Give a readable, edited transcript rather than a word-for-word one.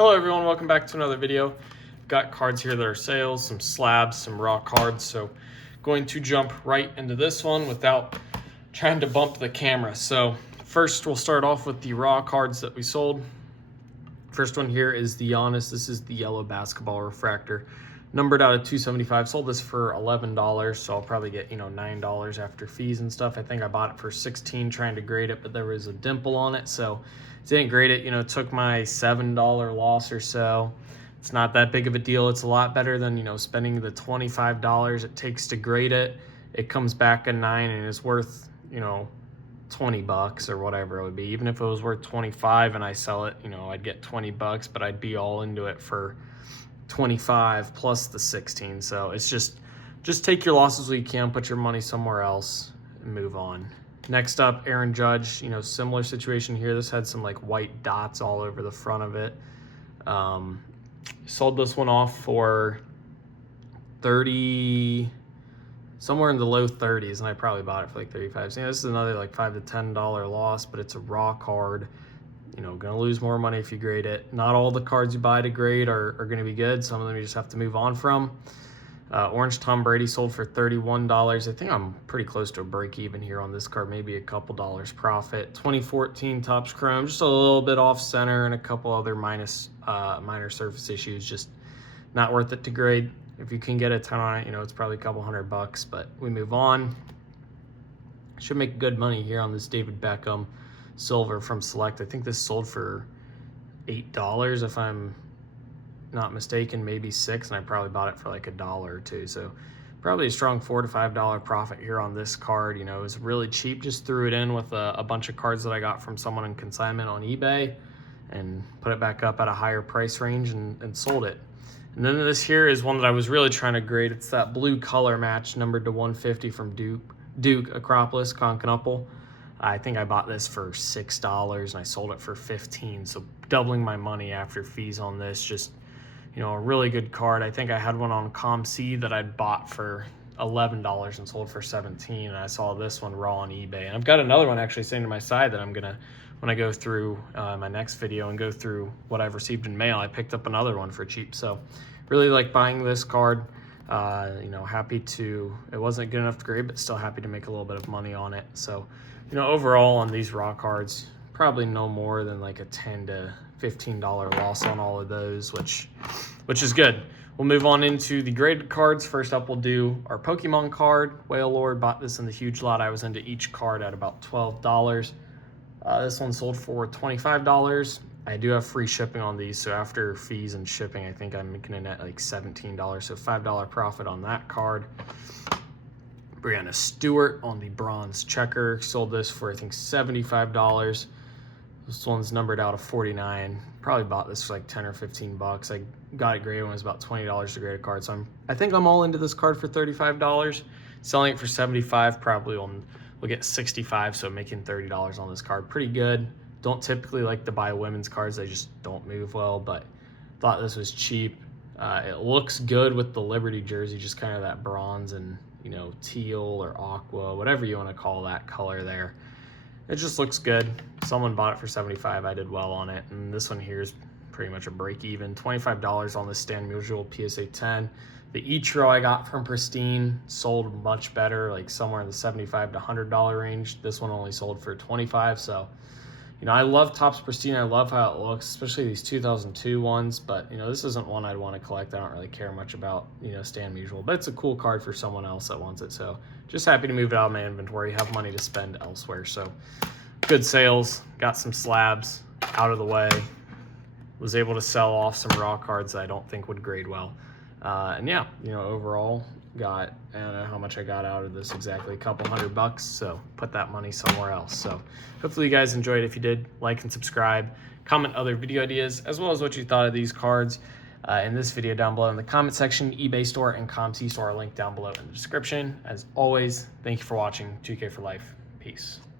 Hello everyone, welcome back to another video. Got cards here that are sales, some slabs, some raw cards. So going to jump right into this one without trying to bump the camera. So first we'll start off with the raw cards that we sold. First one here is the Giannis. This is the yellow basketball refractor. Numbered out of 275. Sold this for $11, so I'll probably get, $9 after fees and stuff. I think I bought it for $16 trying to grade it, but there was a dimple on it, so didn't grade it. Took my $7 loss or so. It's not that big of a deal. It's a lot better than, spending the $25 it takes to grade it. It comes back a 9 and it's worth, $20 or whatever it would be. Even if it was worth 25 and I sell it, I'd get $20, but I'd be all into it for 25 plus the 16. So it's just take your losses where you can, put your money somewhere else and move on. Next up, Aaron Judge, similar situation here. This had some like white dots all over the front of it. Sold this one off for 30, somewhere in the low 30s, and I probably bought it for like 35. So this is another like $5 to $10 loss, but it's a raw card. Gonna lose more money if you grade it. Not all the cards you buy to grade are gonna be good. Some of them you just have to move on from. Orange Tom Brady sold for $31. I think I'm pretty close to a break even here on this card, maybe a couple dollars profit. 2014 Topps Chrome, just a little bit off center and a couple other minor surface issues, just not worth it to grade. If you can get a ton on it, it's probably a couple $100, but we move on. Should make good money here on this David Beckham silver from Select. I think this sold for $8 if I'm not mistaken, maybe $6, and I probably bought it for like $1 or $2. So probably a strong $4 to $5 profit here on this card. It was really cheap. Just threw it in with a bunch of cards that I got from someone in consignment on eBay and put it back up at a higher price range and sold it. And then this here is one that I was really trying to grade. It's that blue color match numbered to 150 from Duke Acropolis Conconupple. I think I bought this for $6 and I sold it for $15. So doubling my money after fees on this. Just, a really good card. I think I had one on ComC that I'd bought for $11 and sold for $17. And I saw this one raw on eBay. And I've got another one actually sitting to my side that I'm gonna, when I go through my next video and go through what I've received in mail, I picked up another one for cheap. So really like buying this card. Happy to, it wasn't good enough to grade, but still happy to make a little bit of money on it. So, overall on these raw cards, probably no more than like a $10 to $15 loss on all of those, which is good. We'll move on into the graded cards. First up, we'll do our Pokemon card. Whale Lord, bought this in the huge lot. I was into each card at about $12. This one sold for $25. I do have free shipping on these, so after fees and shipping, I think I'm making a net like $17, so $5 profit on that card. Brianna Stewart on the bronze checker, sold this for I think $75. This one's numbered out of 49. Probably bought this for like 10 or 15 bucks. I got it graded when it was about $20 to grade a card, so I think I'm all into this card for $35. Selling it for $75, probably will get $65, so making $30 on this card, pretty good. Don't typically like to buy women's cards, they just don't move well, but thought this was cheap. It looks good with the Liberty jersey, just kind of that bronze and teal or aqua, whatever you want to call that color there. It just looks good. Someone bought it for $75. I did well on it. And this one here is pretty much a break even. $25 on this Stan Musial PSA 10. The Ichiro I got from Pristine sold much better, like somewhere in the $75 to $100 range. This one only sold for $25. So, I love Topps Pristine. I love how it looks, especially these 2002 ones. But, this isn't one I'd want to collect. I don't really care much about, Stan Musial. But it's a cool card for someone else that wants it. So just happy to move it out of my inventory, have money to spend elsewhere. So good sales, got some slabs out of the way, was able to sell off some raw cards that I don't think would grade well. And yeah, overall got, I don't know how much I got out of this exactly, a couple $100, so put that money somewhere else. So hopefully you guys enjoyed. If you did, like and subscribe, comment other video ideas, as well as what you thought of these cards in this video down below in the comment section. eBay store and ComC store are linked down below in the description. As always, thank you for watching. 2K for life. Peace.